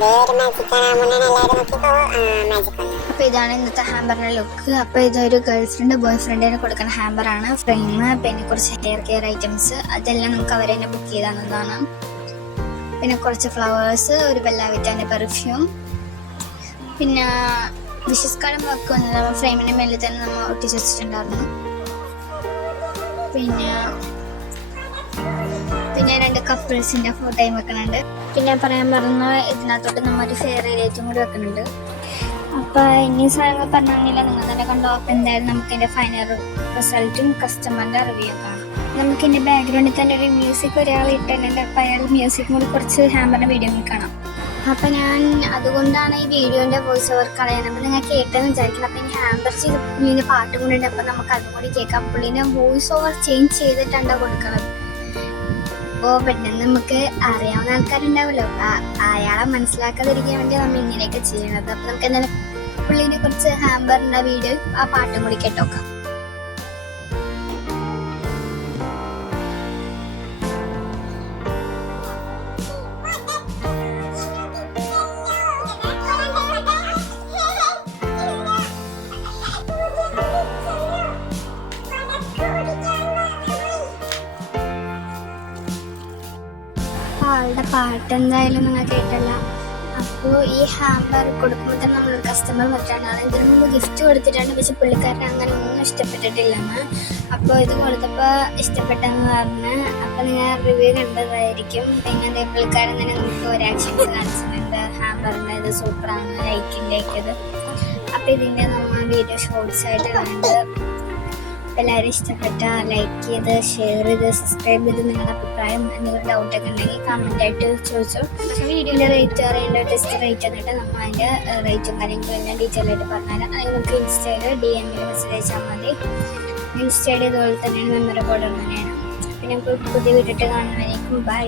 അപ്പൊ ഇതാണ് ഇന്നത്തെ ഹാമ്പറിന്റെ ലുക്ക്. അപ്പൊ ഇതൊരു ഗേൾ ഫ്രണ്ട് ബോയ് ഫ്രണ്ടിന് കൊടുക്കുന്ന ഹാമ്പറാണ്. ഫ്രെയിം, പിന്നെ കുറച്ച് ഹെയർ കെയർ ഐറ്റംസ്, അതെല്ലാം നമുക്ക് അവർ തന്നെ ബുക്ക് ചെയ്ത് തന്നതാണ്. പിന്നെ കുറച്ച് ഫ്ലവേഴ്സ്, ഒരു ബെല്ലാവിറ്റാൻ്റെ പെർഫ്യൂം, പിന്നെ വിഷസ് കാർഡും വെക്കുന്നത് നമ്മൾ ഫ്രെയിമിൻ്റെ മേലിൽ തന്നെ നമ്മൾ ഒട്ടിച്ച് വെച്ചിട്ടുണ്ടായിരുന്നു. പിന്നെ രണ്ട് കപ്പിൾസിൻ്റെ ഫോട്ടോയും വെക്കുന്നുണ്ട്. പിന്നെ പറയാൻ പറഞ്ഞ ഇതിനകത്തോട്ട് നമ്മൾ ഒരു ഫെയർ റിലേറ്റും കൂടി വെക്കുന്നുണ്ട്. അപ്പോൾ ഇനി സാധനങ്ങൾ പറഞ്ഞില്ല, നിങ്ങൾ തന്നെ കണ്ടോ. അപ്പോൾ എന്തായാലും നമുക്ക് എൻ്റെ ഫൈനൽ റിസൾട്ടും കസ്റ്റമറിൻ്റെ റിവ്യൂ കാണാം. നമുക്ക് എൻ്റെ ബാക്ക്ഗ്രൗണ്ടിൽ തന്നെ ഒരു മ്യൂസിക് ഒരാൾ ഇട്ടിട്ടുണ്ട്. അപ്പോൾ അയാൾ മ്യൂസിക് കൂടി കുറച്ച് ഹാമ്പറിൻ്റെ വീഡിയോ കാണാം. അപ്പോൾ ഞാൻ അതുകൊണ്ടാണ് ഈ വീഡിയോൻ്റെ വോയിസ് ഓവർ കളയുന്നത്. അപ്പോൾ നിങ്ങൾ കേട്ടെന്ന് വിചാരിക്കണം. അപ്പോൾ ഇനി ഹാമ്പർ ചെയ്ത് പാട്ടും കൂടി ഉണ്ട്. അപ്പോൾ നമുക്ക് അതും കൂടി കേൾക്കാം. പുള്ളിനെ വോയിസ് ഓവർ ചേഞ്ച് ചെയ്തിട്ടാണ് കൊടുക്കുന്നത്. അപ്പോൾ പെട്ടെന്ന് നമുക്ക് അറിയാവുന്ന ആൾക്കാരുണ്ടാവുമല്ലോ, അയാളെ മനസ്സിലാക്കാതിരിക്കാൻ വേണ്ടി നമ്മൾ ഇങ്ങനെയൊക്കെ ചെയ്യണത്. അപ്പോൾ നമുക്ക് എന്തായാലും പുള്ളിനെ കുറിച്ച് ഹാമ്പറിൻ്റെ വീഡിയോ ആ പാട്ടും കൂടി കേട്ടോക്കാം. ആളുടെ പാട്ട് എന്തായാലും നിങ്ങൾ കേട്ടല്ല. അപ്പോൾ ഈ ഹാമ്പർ കൊടുക്കുമ്പോൾ തന്നെ നമ്മളൊരു കസ്റ്റമർ മറ്റാണ് ഇതിനു മുമ്പ് ഗിഫ്റ്റ് കൊടുത്തിട്ടാണ്. പക്ഷെ പുള്ളിക്കാരൻ അങ്ങനെ ഒന്നും ഇഷ്ടപ്പെട്ടിട്ടില്ലെന്ന്. അപ്പോൾ ഇത് കൊടുത്തപ്പോൾ ഇഷ്ടപ്പെട്ടെന്ന് പറഞ്ഞ് അപ്പോൾ നിങ്ങൾ റിവ്യൂ കണ്ടതായിരിക്കും. പിന്നെ അതേ പുള്ളിക്കാരൻ തന്നെ നമുക്ക് ഒരു ആക്ഷൻസ് കാണിച്ചിട്ടുണ്ട്. ഹാമ്പറിൻ്റെ ഇത് സൂപ്പറാണ്, ലൈക്കിൻ്റെയൊക്കെ. അപ്പോൾ ഇതിൻ്റെ നമ്മൾ വീഡിയോ ഷോർട്സ് ആയിട്ട് കണ്ട് എല്ലാവരും ഇഷ്ടപ്പെട്ട ലൈക്ക് ചെയ്ത് ഷെയർ ചെയ്ത് സബ്സ്ക്രൈബ് ചെയ്ത് നിങ്ങളുടെ അഭിപ്രായം എന്തെങ്കിലും ഡൗട്ടൊക്കെ ഉണ്ടെങ്കിൽ കമൻറ്റായിട്ട് ചോദിച്ചു. പക്ഷേ വീഡിയോൻ്റെ റേറ്റ് അറിയേണ്ട ടെസ്റ്റ് റേറ്റ് എന്നിട്ട് നമ്മൾ അതിൻ്റെ റേറ്റും കാര്യങ്ങളും എല്ലാം ഡീറ്റെയിലായിട്ട് പറഞ്ഞാൽ അത് നമുക്ക് ഇൻസ്റ്റയിൽ DM മെസ്സേജ് അയച്ചാൽ മതി. ഇൻസ്റ്റയിൽ ഇതുപോലെ തന്നെയാണ്, മെമ്മറി ബോർഡ് തന്നെയാണ്. പിന്നെ നമുക്ക് പുതിയ വീഡിയോ കാണുന്നതിനേക്കും ബൈ.